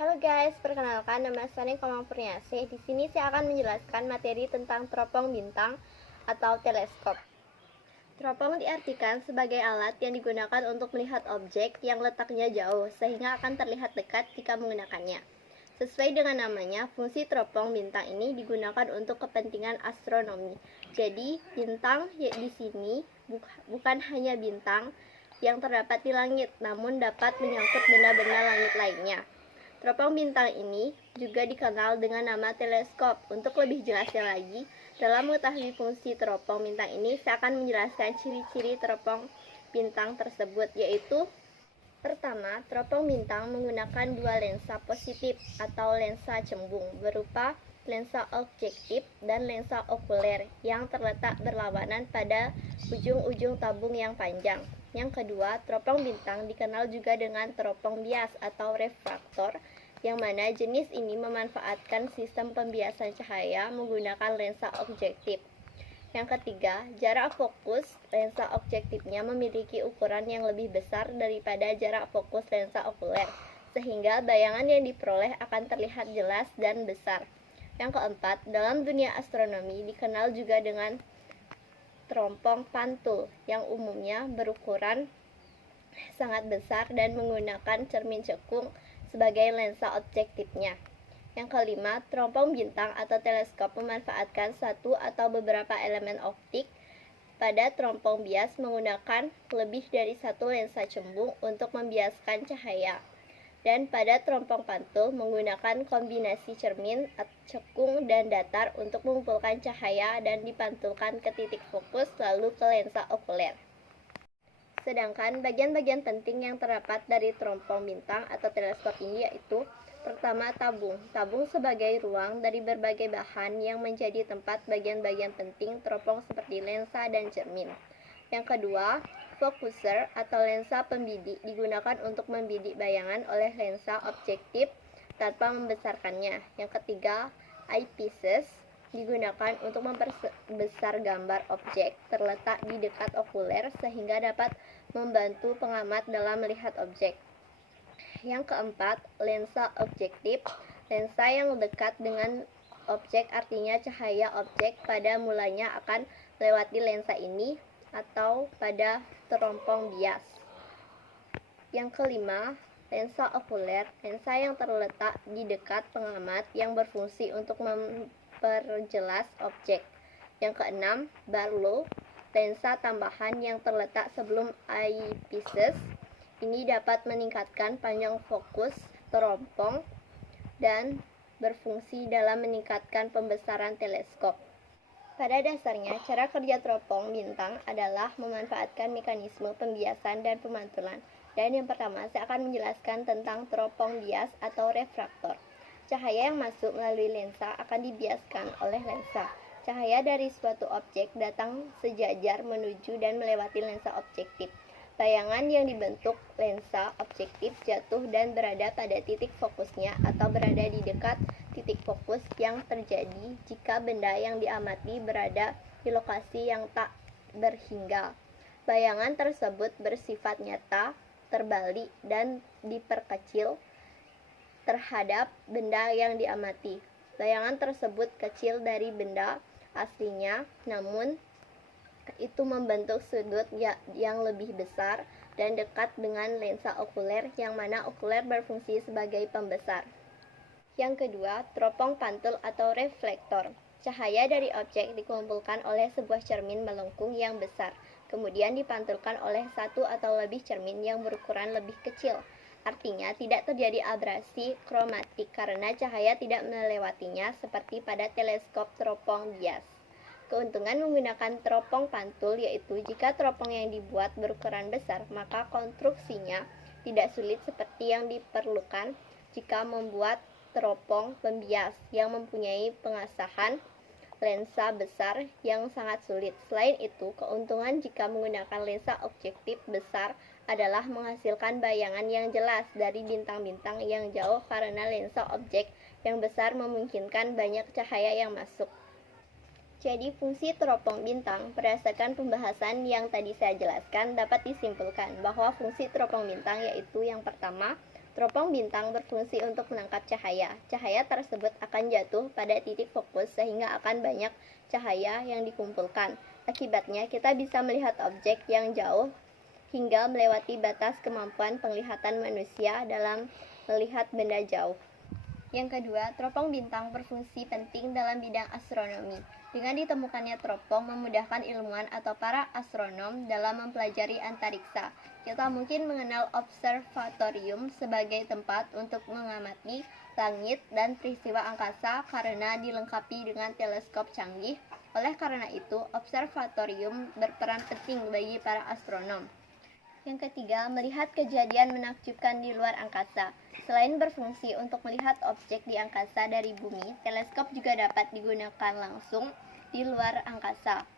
Halo guys, perkenalkan nama saya Komang Purniasih. Di sini saya akan menjelaskan materi tentang teropong bintang atau teleskop. Teropong diartikan sebagai alat yang digunakan untuk melihat objek yang letaknya jauh sehingga akan terlihat dekat jika menggunakannya. Sesuai dengan namanya, fungsi teropong bintang ini digunakan untuk kepentingan astronomi. Jadi, bintang di sini bukan hanya bintang yang terdapat di langit, namun dapat menyangkut benda-benda langit lainnya. Teropong bintang ini juga dikenal dengan nama teleskop. Untuk lebih jelasnya lagi, dalam mengetahui fungsi teropong bintang ini, saya akan menjelaskan ciri-ciri teropong bintang tersebut, yaitu pertama, teropong bintang menggunakan dua lensa positif atau lensa cembung berupa lensa objektif dan lensa okuler yang terletak berlawanan pada ujung-ujung tabung yang panjang. Yang kedua, teropong bintang dikenal juga dengan teropong bias atau refraktor, yang mana jenis ini memanfaatkan sistem pembiasan cahaya menggunakan lensa objektif. Yang ketiga, jarak fokus lensa objektifnya memiliki ukuran yang lebih besar daripada jarak fokus lensa okuler, sehingga bayangan yang diperoleh akan terlihat jelas dan besar. Yang keempat, dalam dunia astronomi dikenal juga dengan teropong pantul yang umumnya berukuran sangat besar dan menggunakan cermin cekung sebagai lensa objektifnya. Yang kelima, teropong bintang atau teleskop memanfaatkan satu atau beberapa elemen optik. Pada teropong bias menggunakan lebih dari satu lensa cembung untuk membiaskan cahaya. Dan pada teropong pantul menggunakan kombinasi cermin, cekung, dan datar untuk mengumpulkan cahaya dan dipantulkan ke titik fokus lalu ke lensa okuler. Sedangkan bagian-bagian penting yang terdapat dari teropong bintang atau teleskop ini yaitu pertama, tabung. Tabung sebagai ruang dari berbagai bahan yang menjadi tempat bagian-bagian penting teropong seperti lensa dan cermin. Yang kedua, fokuser atau lensa pembidik digunakan untuk membidik bayangan oleh lensa objektif tanpa membesarkannya. Yang ketiga, eyepieces digunakan untuk memperbesar gambar objek terletak di dekat okuler sehingga dapat membantu pengamat dalam melihat objek. Yang keempat, lensa objektif. Lensa yang dekat dengan objek artinya cahaya objek pada mulanya akan melewati lensa ini atau pada teropong bias. Yang kelima, lensa okuler. Lensa yang terletak di dekat pengamat yang berfungsi untuk memperjelas objek. Yang keenam, Barlow. Lensa tambahan yang terletak sebelum eyepieces. Ini dapat meningkatkan panjang fokus teropong dan berfungsi dalam meningkatkan pembesaran teleskop. Pada dasarnya, cara kerja teropong bintang adalah memanfaatkan mekanisme pembiasan dan pemantulan. Dan yang pertama, saya akan menjelaskan tentang teropong bias atau refraktor. Cahaya yang masuk melalui lensa akan dibiaskan oleh lensa. Cahaya dari suatu objek datang sejajar menuju dan melewati lensa objektif. Bayangan yang dibentuk lensa objektif jatuh dan berada pada titik fokusnya atau berada di dekat titik fokus yang terjadi jika benda yang diamati berada di lokasi yang tak berhingga. Bayangan tersebut bersifat nyata, terbalik, dan diperkecil terhadap benda yang diamati. Bayangan tersebut kecil dari benda aslinya, namun itu membentuk sudut yang lebih besar dan dekat dengan lensa okuler, yang mana okuler berfungsi sebagai pembesar. Yang kedua, teropong pantul atau reflektor. Cahaya dari objek dikumpulkan oleh sebuah cermin melengkung yang besar, kemudian dipantulkan oleh satu atau lebih cermin yang berukuran lebih kecil. Artinya, tidak terjadi abrasi kromatik karena cahaya tidak melewatinya seperti pada teleskop teropong bias. Keuntungan menggunakan teropong pantul yaitu jika teropong yang dibuat berukuran besar, maka konstruksinya tidak sulit seperti yang diperlukan jika membuat teropong pembias yang mempunyai pengasahan lensa besar yang sangat sulit. Selain itu, keuntungan jika menggunakan lensa objektif besar adalah menghasilkan bayangan yang jelas dari bintang-bintang yang jauh karena lensa objek yang besar memungkinkan banyak cahaya yang masuk. Jadi, fungsi teropong bintang berdasarkan pembahasan yang tadi saya jelaskan dapat disimpulkan bahwa fungsi teropong bintang yaitu yang pertama, Teropong bintang berfungsi untuk menangkap cahaya. Cahaya tersebut akan jatuh pada titik fokus sehingga akan banyak cahaya yang dikumpulkan. Akibatnya, kita bisa melihat objek yang jauh hingga melewati batas kemampuan penglihatan manusia dalam melihat benda jauh. Yang kedua, teropong bintang berfungsi penting dalam bidang astronomi. Dengan ditemukannya teropong memudahkan ilmuwan atau para astronom dalam mempelajari antariksa. Kita mungkin mengenal observatorium sebagai tempat untuk mengamati langit dan peristiwa angkasa karena dilengkapi dengan teleskop canggih. Oleh karena itu, observatorium berperan penting bagi para astronom. Yang ketiga, melihat kejadian menakjubkan di luar angkasa. Selain berfungsi untuk melihat objek di angkasa dari bumi, teleskop juga dapat digunakan langsung di luar angkasa.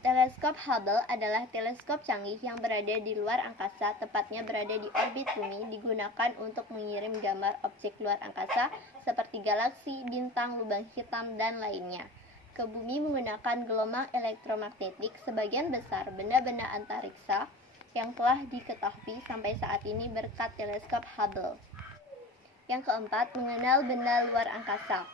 Teleskop Hubble adalah teleskop canggih yang berada di luar angkasa, tepatnya berada di orbit bumi, digunakan untuk mengirim gambar objek luar angkasa seperti galaksi, bintang, lubang hitam, dan lainnya ke bumi menggunakan gelombang elektromagnetik. Sebagian besar benda-benda antariksa yang telah diketahui sampai saat ini berkat teleskop Hubble. Yang keempat, mengenal benda luar angkasa.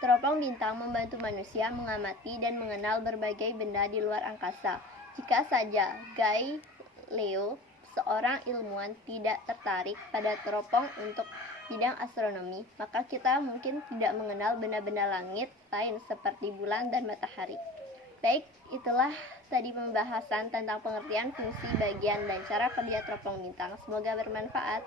Teropong bintang membantu manusia mengamati dan mengenal berbagai benda di luar angkasa. Jika saja Galileo, seorang ilmuwan, tidak tertarik pada teropong untuk bidang astronomi, maka kita mungkin tidak mengenal benda-benda langit lain seperti bulan dan matahari. Baik, itulah tadi pembahasan tentang pengertian fungsi, bagian, dan cara kerja teropong bintang. Semoga bermanfaat.